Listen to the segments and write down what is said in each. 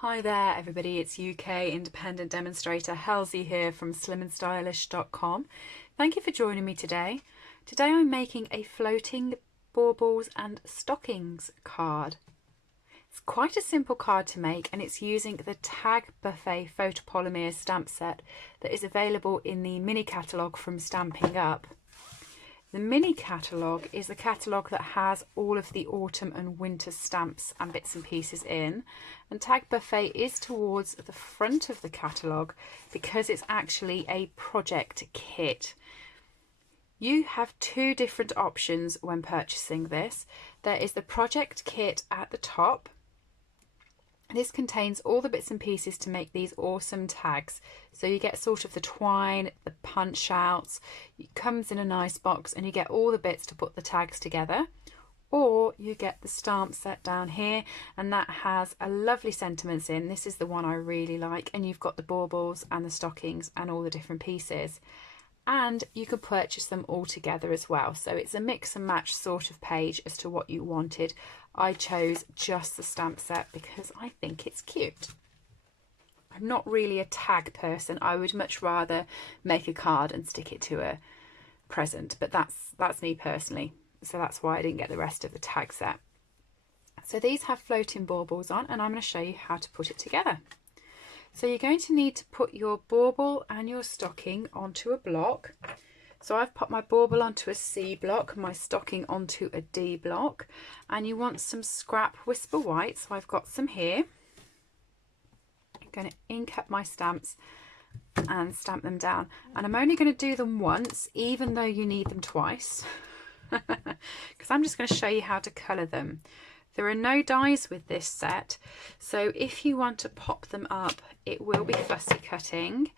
Hi there everybody, it's UK independent demonstrator Halsey here from slimandstylish.com. Thank you for joining me today. Today I'm making a floating baubles and stockings card. It's quite a simple card to make and it's using the Tag Buffet photopolymer stamp set that is available in the mini catalogue from Stampin' Up. The mini catalogue is the catalogue that has all of the autumn and winter stamps and bits and pieces in, and Tag Buffet is towards the front of the catalogue because it's actually a project kit. You have two different options when purchasing this. There is the project kit at the top. This contains all the bits and pieces to make these awesome tags. So you get sort of the twine, the punch outs, it comes in a nice box and you get all the bits to put the tags together. Or you get the stamp set down here and that has a lovely sentiments in. This is the one I really like, and you've got the baubles and the stockings and all the different pieces. And you can purchase them all together as well. So it's a mix and match sort of page as to what you wanted. I chose just the stamp set because I think it's cute. I'm not really a tag person. I would much rather make a card and stick it to a present, but that's me personally. So that's why I didn't get the rest of the tag set. So these have floating baubles on and I'm going to show you how to put it together. So you're going to need to put your bauble and your stocking onto a block. So I've put my bauble onto a C block, my stocking onto a D block, and you want some scrap Whisper White. So I've got some here. I'm going to ink up my stamps and stamp them down. And I'm only going to do them once, even though you need them twice, because I'm just going to show you how to colour them. There are no dies with this set, so if you want to pop them up, it will be fussy cutting.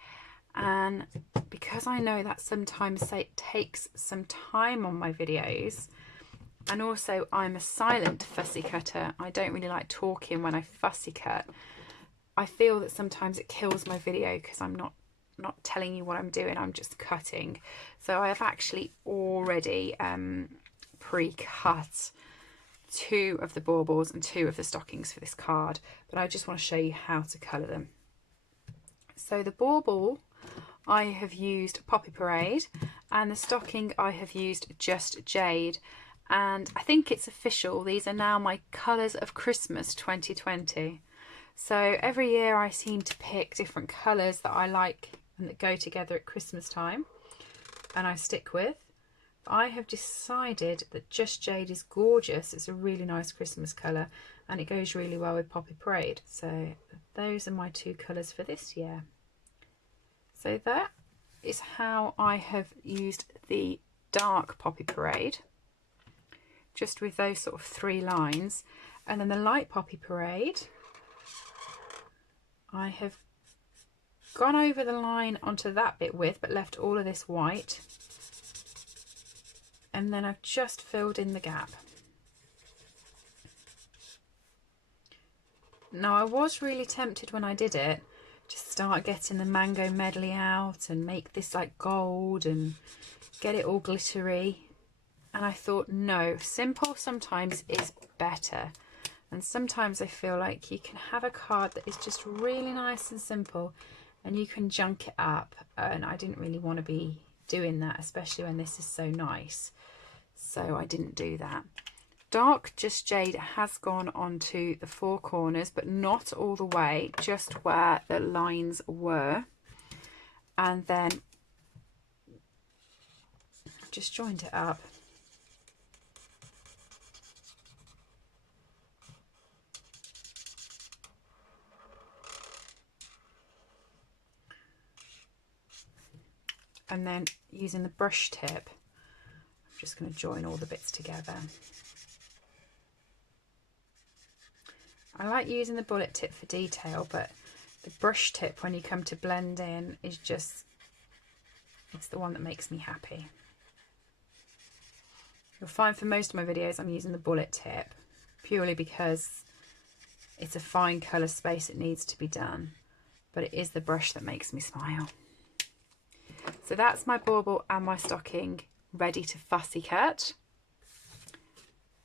And because I know that sometimes it takes some time on my videos, and also I'm a silent fussy cutter, I don't really like talking when I fussy cut. I feel that sometimes it kills my video because I'm not telling you what I'm doing, I'm just cutting. So I have actually already pre-cut 2 of the baubles and 2 of the stockings for this card, but I just want to show you how to colour them. So the bauble I have used Poppy Parade and the stocking I have used Just Jade, and I think it's official, these are now my colours of Christmas 2020. So every year I seem to pick different colours that I like and that go together at Christmas time and I stick with. I have decided that Just Jade is gorgeous. It's a really nice Christmas colour and it goes really well with Poppy Parade. So those are my 2 colours for this year. So that is how I have used the dark Poppy Parade, just with those sort of 3 lines. And then the light Poppy Parade, I have gone over the line onto that bit with, but left all of this white. And then I've just filled in the gap. Now I was really tempted when I did it to start getting the mango medley out and make this like gold and get it all glittery, and I thought no, simple sometimes is better. And sometimes I feel like you can have a card that is just really nice and simple and you can junk it up, and I didn't really want to be doing that, especially when this is so nice. So I didn't do that. Dark Just Jade has gone onto the 4 corners, but not all the way, just where the lines were. And then just joined it up. And then using the brush tip, I'm just going to join all the bits together. I like using the bullet tip for detail, but the brush tip when you come to blend in is just, it's the one that makes me happy. You'll find for most of my videos I'm using the bullet tip purely because it's a fine colour space that needs to be done, but it is the brush that makes me smile. So that's my bauble and my stocking ready to fussy cut.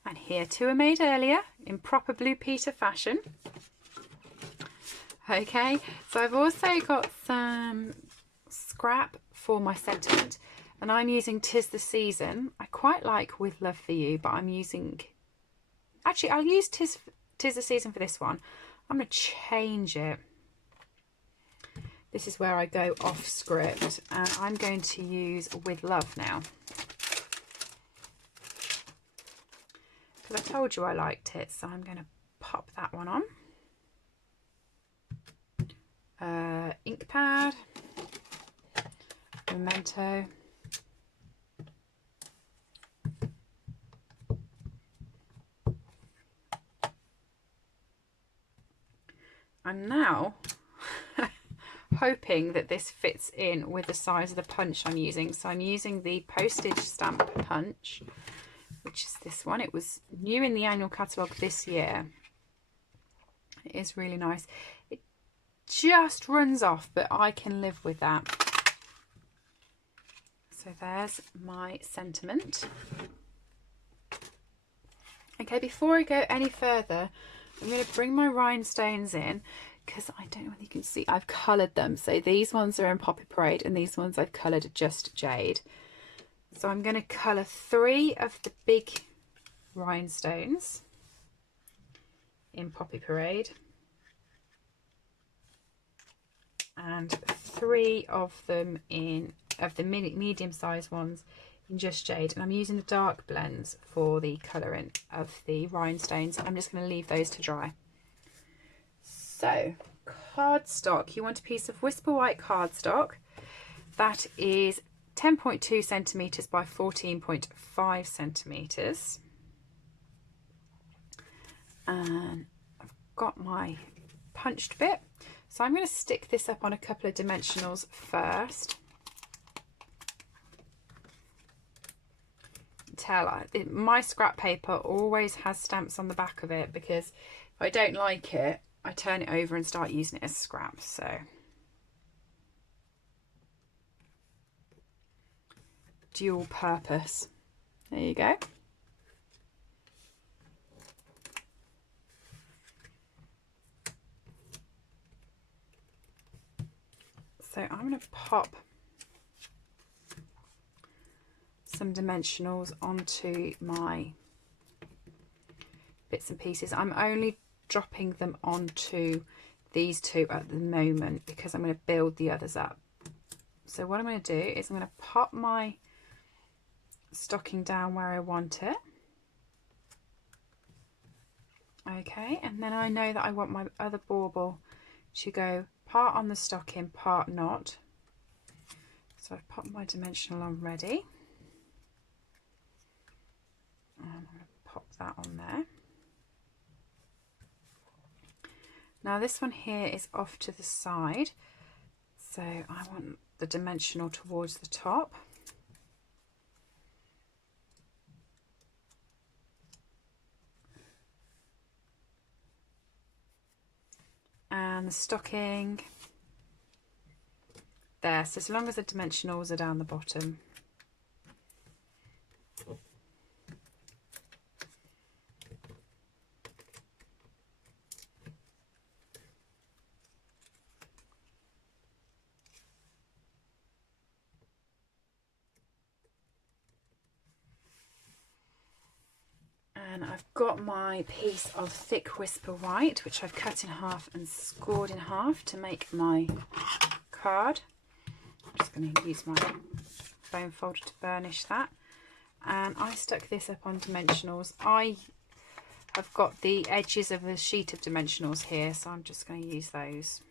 And here 2 were made earlier in proper Blue Peter fashion. Okay, so I've also got some scrap for my sentiment, and I'm using 'Tis the Season. I quite like With Love for You, but I'm using, actually I'll use Tis the Season for this one. I'm going to change it. This is where I go off script, and I'm going to use With Love now. Because I told you I liked it, so I'm going to pop that one on. Ink pad, Memento, I'm now hoping that this fits in with the size of the punch I'm using. So I'm using the postage stamp punch, which is this one. It was new in the annual catalogue this year. It is really nice. It just runs off, but I can live with that. So there's my sentiment. Okay, before I go any further, I'm going to bring my rhinestones in, because I don't know whether you can see, I've coloured them. So these ones are in Poppy Parade, and these ones I've coloured just jade. So I'm going to colour 3 of the big rhinestones in Poppy Parade, and 3 of them of the medium-sized ones in just jade. And I'm using the dark blends for the colouring of the rhinestones. I'm just going to leave those to dry. So cardstock, you want a piece of Whisper White cardstock that is 10.2 centimetres by 14.5 centimetres. And I've got my punched bit, so I'm going to stick this up on a couple of dimensionals first. My scrap paper always has stamps on the back of it, because if I don't like it, I turn it over and start using it as scrap. So dual purpose. There you go. So I'm going to pop some dimensionals onto my bits and pieces. I'm only dropping them onto these 2 at the moment, because I'm going to build the others up. So what I'm going to do is I'm going to pop my stocking down where I want it. Okay, and then I know that I want my other bauble to go part on the stocking, part not. So I've popped my dimensional on ready. And I'm going to pop that on there. Now this one here is off to the side, so I want the dimensional towards the top. And the stocking there, so as long as the dimensionals are down the bottom. And I've got my piece of thick Whisper White, which I've cut in half and scored in half to make my card. I'm just going to use my foam folder to burnish that. And I stuck this up on dimensionals. I've got the edges of a sheet of dimensionals here, so I'm just going to use those.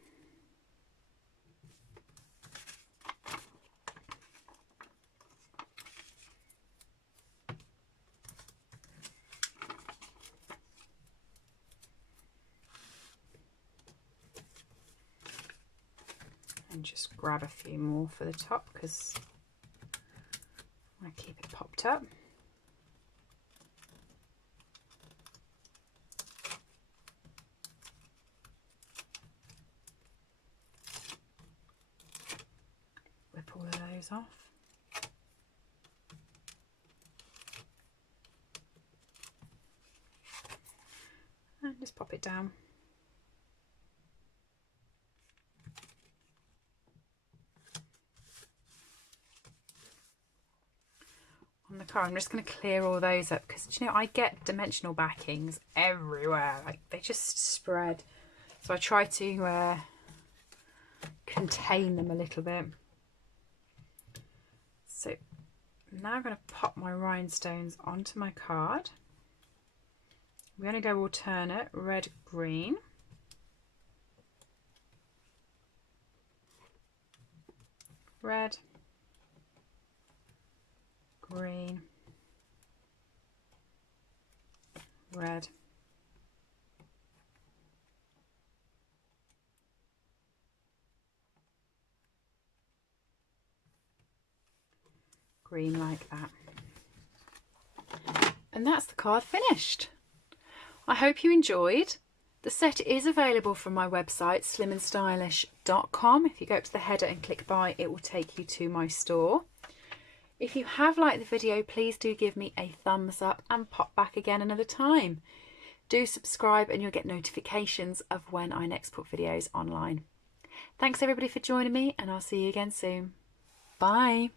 And just grab a few more for the top, because I keep it popped up. Whip all of those off. And just pop it down. Oh, I'm just going to clear all those up because, you know, I get dimensional backings everywhere. Like, they just spread. So I try to contain them a little bit. So now I'm going to pop my rhinestones onto my card. I'm going to go alternate, red, green. Red, green, red, green, like that. And that's the card finished. I hope you enjoyed. The set is available from my website slimandstylish.com. If you go up to the header and click buy, it will take you to my store. If you have liked the video, please do give me a thumbs up and pop back again another time. Do subscribe and you'll get notifications of when I next put videos online. Thanks everybody for joining me, and I'll see you again soon. Bye.